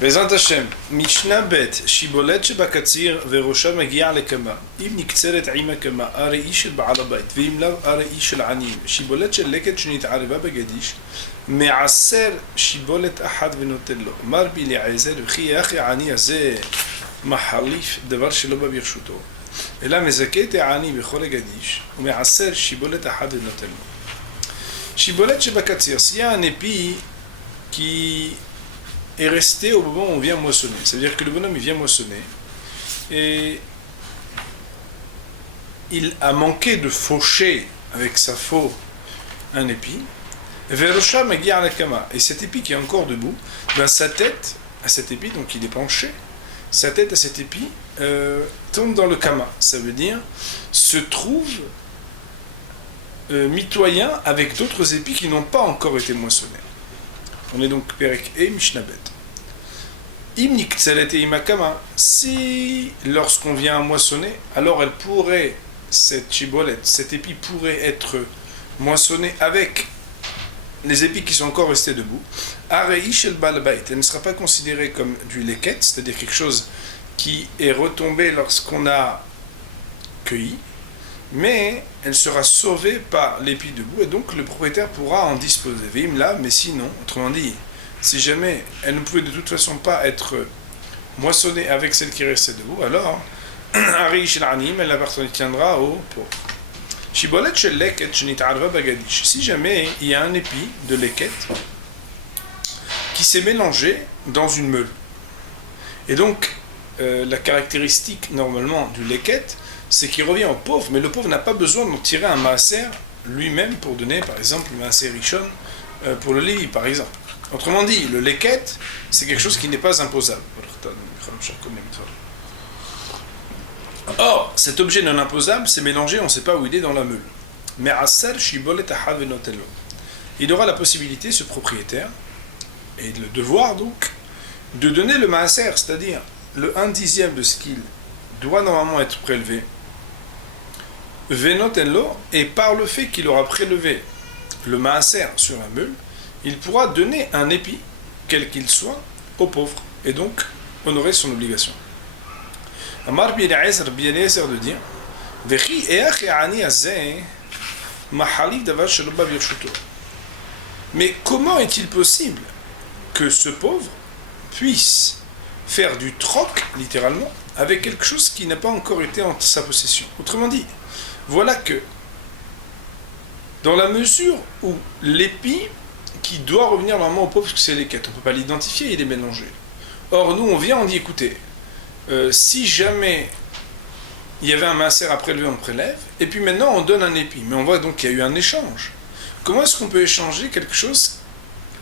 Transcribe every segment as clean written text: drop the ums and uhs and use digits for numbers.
בעזרת השם, משנה ב' שיבולת שבקציר וראשה מגיע לקמה, אם נקצרת עם הקמה, הראי של בעל הבית, ואם לאו הראי של עניים. שיבולת של לקט שנתערבה בגדיש, מעשר שיבולת אחת ונותן לו. אמר בי אליעזר, וכי אחי העני הזה מחליף דבר שלא בא ברשותו, אלא מזכה את העני בכל הגדיש, ומעשר שיבולת אחת ונותן לו. שיבולת שבקציר, s'il y a un épi qui est resté au moment où on vient moissonner. C'est-à-dire que le bonhomme il vient moissonner et il a manqué de faucher avec sa faux un épi. Et cet épi qui est encore debout, ben sa tête à cet épi, donc il est penché, sa tête à cet épi tombe dans le kama. Ça veut dire se trouve mitoyen avec d'autres épis qui n'ont pas encore été moissonnés. On est donc Perek et Mishnabet. Si lorsqu'on vient à moissonner, alors elle pourrait, cette chibolette, cet épi pourrait être moissonné avec les épis qui sont encore restés debout. Elle ne sera pas considérée comme du leket, c'est-à-dire quelque chose qui est retombé lorsqu'on a cueilli, mais elle sera sauvée par l'épi debout et donc le propriétaire pourra en disposer. Mais sinon, autrement dit, si jamais elle ne pouvait de toute façon pas être moissonnée avec celle qui restait debout, alors elle appartiendra au pauvre. Si jamais il y a un épi de leket qui s'est mélangé dans une meule, et donc la caractéristique normalement du leket, c'est qu'il revient au pauvre, mais le pauvre n'a pas besoin d'en tirer un maaser lui-même pour donner, par exemple, le maaser rishon pour le lit, par exemple. Autrement dit, le leket, c'est quelque chose qui n'est pas imposable. Or, cet objet non imposable, c'est mélangé, on ne sait pas où il est dans la meule. Mais il aura la possibilité, ce propriétaire, et le devoir donc, de donner le maaser, c'est-à-dire le 1/10 de ce qu'il doit normalement être prélevé, venotello, et par le fait qu'il aura prélevé le maaser sur la meule, il pourra donner un épi, quel qu'il soit, aux pauvres, et donc honorer son obligation. Amar bi Eliezer de dire, Vechi each ani azeh mahalif davar shelo ba birshuto. Mais comment est-il possible que ce pauvre puisse faire du troc, littéralement, avec quelque chose qui n'a pas encore été en sa possession? Autrement dit, voilà que, dans la mesure où l'épi qui doit revenir normalement au pauvre, parce que c'est les quêtes, on ne peut pas l'identifier, il est mélangé. Or, nous, on vient, on dit, écoutez, si jamais il y avait un maaser à prélever, on prélève, et puis maintenant, on donne un épi. Mais on voit donc qu'il y a eu un échange. Comment est-ce qu'on peut échanger quelque chose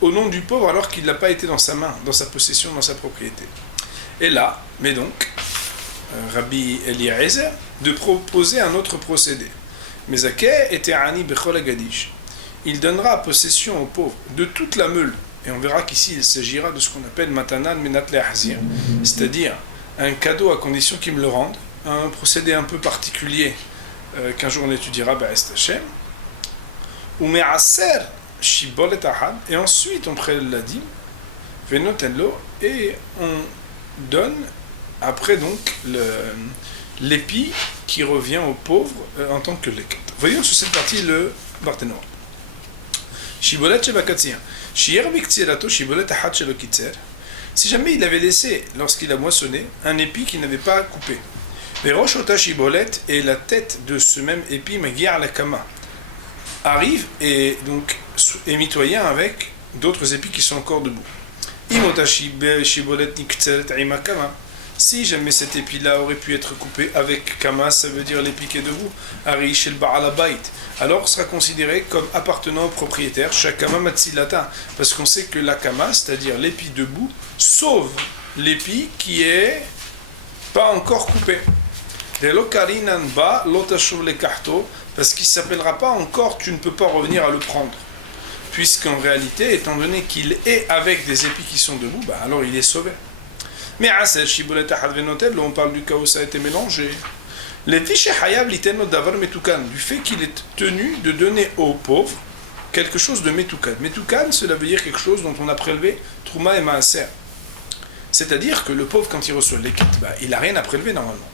au nom du pauvre alors qu'il n'a pas été dans sa main, dans sa possession, dans sa propriété? Et là, mais donc, Rabbi Eliezer, de proposer un autre procédé. Mezakeh était ani bechol agadish. Il donnera possession au pauvre de toute la meule. Et on verra qu'ici il s'agira de ce qu'on appelle matanan menat le'ahzir, c'est-à-dire un cadeau à condition qu'il me le rende, un procédé un peu particulier qu'un jour on étudiera Ba'est Hashem. Ou me'aser shibolet ahad, et ensuite on prélève la dîme, venotenlo, et on donne après donc l'épi qui revient au pauvre en tant que leket. Voyons sur cette partie le Barthénois. Shibolet shebakatzir. Shier biktsirato shibolet ahad shelo kitzer. Si jamais il avait laissé, lorsqu'il a moissonné, un épi qu'il n'avait pas coupé. Verosh ota shibolet, et la tête de ce même épi, Magyar la kama, arrive et donc est mitoyen avec d'autres épis qui sont encore debout. Imota shibolet niktseret ima kama. Si jamais cet épi-là aurait pu être coupé avec kama, ça veut dire l'épi qui est debout, ari shel ba'al habayit, alors sera considéré comme appartenant au propriétaire, shakama matsilata, parce qu'on sait que la kama, c'est-à-dire l'épi debout, sauve l'épi qui est pas encore coupé. Parce qu'il ne s'appellera pas encore, tu ne peux pas revenir à le prendre. Puisqu'en réalité, étant donné qu'il est avec des épis qui sont debout, alors il est sauvé. Mais on parle du cas où ça a été mélangé. Du fait qu'il est tenu de donner aux pauvres quelque chose de metoukan. Metoukan, cela veut dire quelque chose dont on a prélevé Trouma et Maaser. C'est-à-dire que le pauvre, quand il reçoit l'équette, il n'a rien à prélever normalement.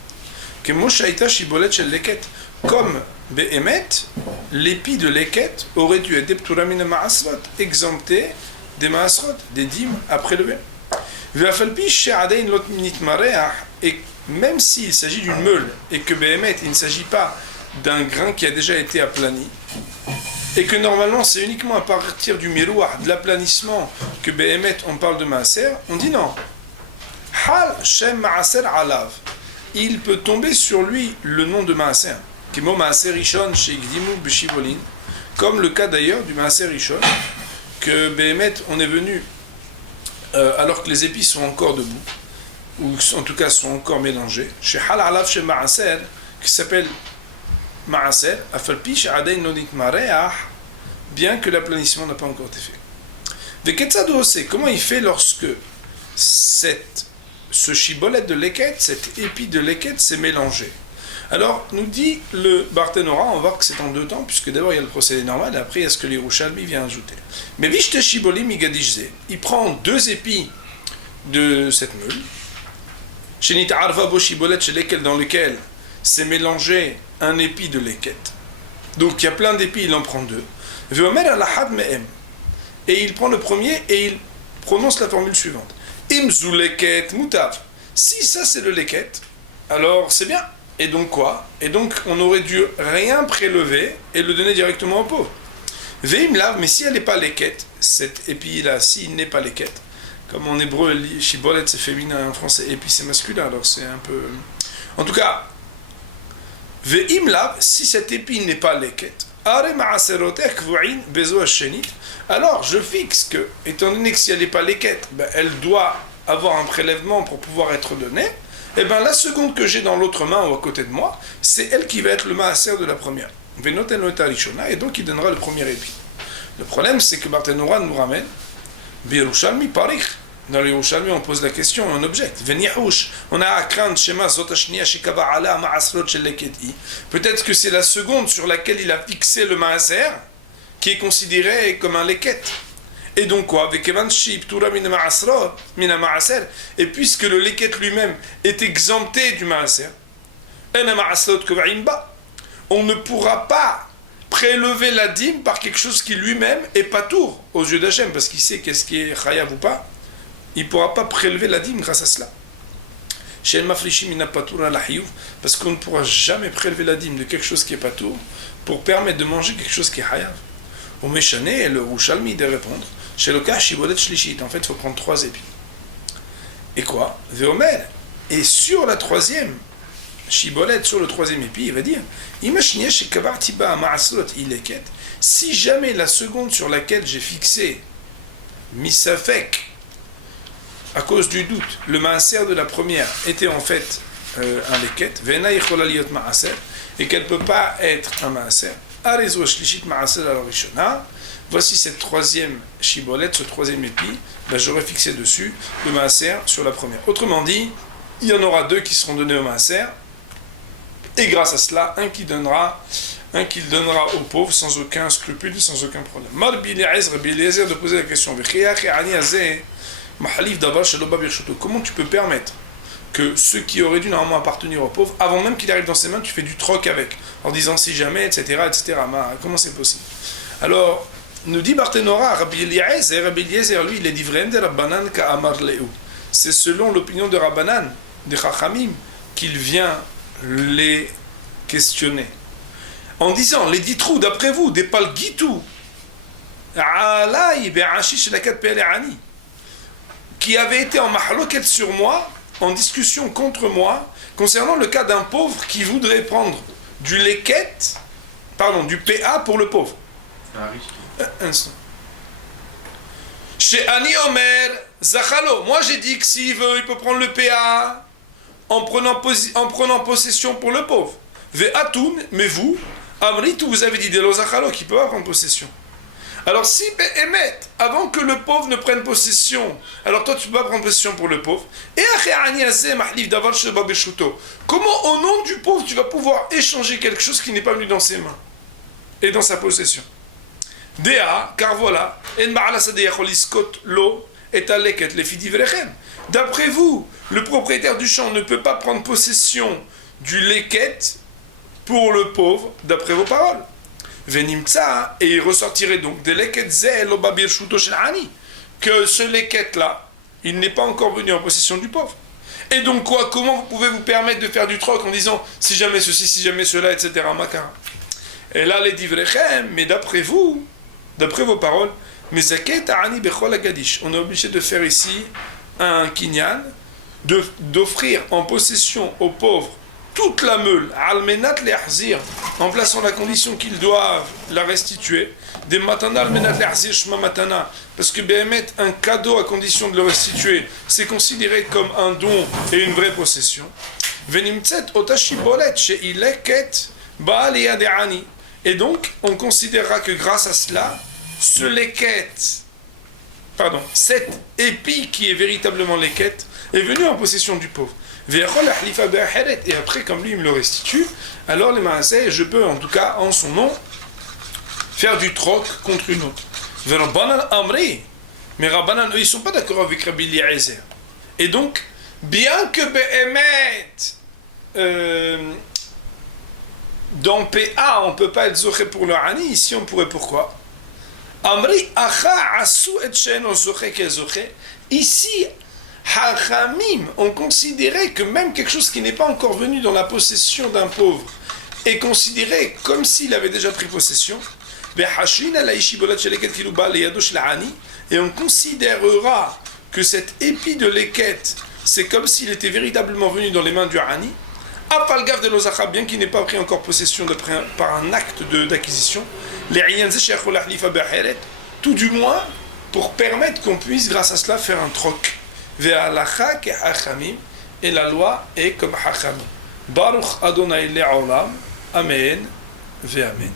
Que Moshaïta Shibolet Shel Leket, comme Behemet, l'épi de l'équette aurait dû être Depturamina Maasrot, exempté des Maasrot, des dîmes à prélever. Et même s'il s'agit d'une meule et que Behemet, il ne s'agit pas d'un grain qui a déjà été aplani, et que normalement c'est uniquement à partir du miroir, de l'aplanissement, que Behemet on parle de Maaser, on dit non. Hal Shem Maaser Alav. Il peut tomber sur lui le nom de Maaser. Kimo Maaser Rishon chez Gdimu Beshibolin. Comme le cas d'ailleurs du Maaser Rishon, que Behemet on est venu alors que les épis sont encore debout, ou en tout cas sont encore mélangés. Chez Hal Alav Shem Maaser, qui s'appelle Maaser, Afalpi Sha'adain Nonit Mareah, bien que l'aplanissement n'a pas encore été fait. Veketsado, c'est comment il fait lorsque ce chibolet de leket, cet épi de leket s'est mélangé. Alors, nous dit le Barthénora, on va voir que c'est en deux temps, puisque d'abord il y a le procédé normal, et après il y a ce que l'Yerushalmi vient ajouter. Mais Vishte Shiboli Migadishze, il prend deux épis de cette meule, Shenit Arva Bo Shibolet chez lesquels dans lequel s'est mélangé un épi de leket. Donc il y a plein d'épis, il en prend deux. Et il prend le premier et il prononce la formule suivante. Imzu leket mutav. Si ça c'est le leket, alors c'est bien. Et donc quoi? Et donc on aurait dû rien prélever et le donner directement au pauvre. Veim lav, mais si elle n'est pas leket, cet épi-là, s'il n'est pas leket, comme en hébreu, shibolet c'est féminin, en français épi c'est masculin, alors c'est un peu... En tout cas, veim lav, si cet épi n'est pas leket, alors je fixe que, étant donné que si elle n'est pas l'équette, elle doit avoir un prélèvement pour pouvoir être donnée, et bien la seconde que j'ai dans l'autre main ou à côté de moi, c'est elle qui va être le maaser de la première. Et donc il donnera le premier épi. Le problème c'est que Barthénora nous ramène Birushalmi Parich. Dans le Yerushalmi, on pose la question, on objecte. On a à craindre peut-être que c'est la seconde sur laquelle il a fixé le maaser qui est considéré comme un leket. Et donc quoi? Et puisque le leket lui-même est exempté du maaser, on ne pourra pas prélever la dîme par quelque chose qui lui-même est patour aux yeux d'Hachem, parce qu'il sait qu'est-ce qui est chayav ou pas. Il ne pourra pas prélever la dîme grâce à cela. Parce qu'on ne pourra jamais prélever la dîme de quelque chose qui est patour pour permettre de manger quelque chose qui est hayav. Au Méchané, le Rouchalmi de répondre, chez le cas Shibolet Shlishit, en fait il faut prendre 3 épis. Et quoi? Veomer. Et sur la troisième Shibolet, sur le troisième épi, il va dire imaginez chez Kavar Tiba Ma'aslot Ileket, si jamais la seconde sur laquelle j'ai fixé Misafek, à cause du doute, le maaser de la première était en fait un leket, vena yichola liot maaser, et qu'elle ne peut pas être un maaser. Arezo shlishit maaser al rishona. Voici cette troisième chibolette, ce troisième épi, j'aurais fixé dessus le maaser sur la première. Autrement dit, il y en aura 2 qui seront donnés au maaser, et grâce à cela, un qu'il donnera aux pauvres sans aucun scrupule, sans aucun problème. Rabbi Eliezer de poser la question. Comment tu peux permettre que ce qui aurait dû normalement appartenir aux pauvres, avant même qu'il arrive dans ses mains, tu fais du troc avec, en disant si jamais, etc., etc. Comment c'est possible? Alors, nous dit Barthénora, Rabbi Eliezer, lui, il est dit Vrem de Rabbanan ka amar leu. C'est selon l'opinion de Rabbanan, de Chachamim, qu'il vient les questionner. En disant, les ditrous, d'après vous, des palgitou, alay be'ashish lakat pe'le'ani, qui avait été en mahloket sur moi, en discussion contre moi, concernant le cas d'un pauvre qui voudrait prendre du leket, du PA pour le pauvre. Instant. Chez Ani Omer, Zachalo, moi j'ai dit que s'il veut, il peut prendre le PA en prenant possession pour le pauvre. Ve'atun, mais vous, Amrit, vous avez dit Delo Zachalo qui peut pas prendre possession. Alors si Behemet, avant que le pauvre ne prenne possession, alors toi tu peux pas prendre possession pour le pauvre, et comment au nom du pauvre tu vas pouvoir échanger quelque chose qui n'est pas venu dans ses mains et dans sa possession? Dea, car voilà, et aleket les fidivrechem. D'après vous, le propriétaire du champ ne peut pas prendre possession du leket pour le pauvre, d'après vos paroles. Venimtsa, et il ressortirait donc de leket ze lo babir shuto shel ani, que ce leket là, il n'est pas encore venu en possession du pauvre. Et donc quoi, comment vous pouvez vous permettre de faire du troc en disant si jamais ceci, si jamais cela, etc. Makara. Et là les divrechem, mais d'après vous, d'après vos paroles, mais on est obligé de faire ici un kinyan, d'offrir en possession aux pauvres toute la meule, almenat le'ahzir, en plaçant la condition qu'ils doivent la restituer, des matana almenat le'ahzir shma matana, parce que Béhémet, un cadeau à condition de le restituer, c'est considéré comme un don et une vraie possession. Venimtset otashi bolet she'ileket ba'al yad'ani. Et donc, on considérera que grâce à cela, ce leket, cet épi qui est véritablement leket, est venu en possession du pauvre. Et après, comme lui il me le restitue, alors les maaseh, je peux en tout cas en son nom faire du troc contre une autre. Mais Rabbanan, eux, ils ne sont pas d'accord avec Rabbi Eliezer. Et donc, bien que Béhémet, dans PA, on ne peut pas être zoché pour le Hani, ici on pourrait pourquoi? Amri acha asu et sheno zoché ke zoché. Ici, Hachamim ont considéré que même quelque chose qui n'est pas encore venu dans la possession d'un pauvre est considéré comme s'il avait déjà pris possession. Et on considérera que cet épi de leket, c'est comme s'il était véritablement venu dans les mains du Hani. Apalgav de l'Ozacha, bien qu'il n'ait pas pris encore possession par un acte d'acquisition, tout du moins pour permettre qu'on puisse grâce à cela faire un troc. Et la loi est comme Hachamim. Baruch Adonai Le'olam. Amen. Ve Amen.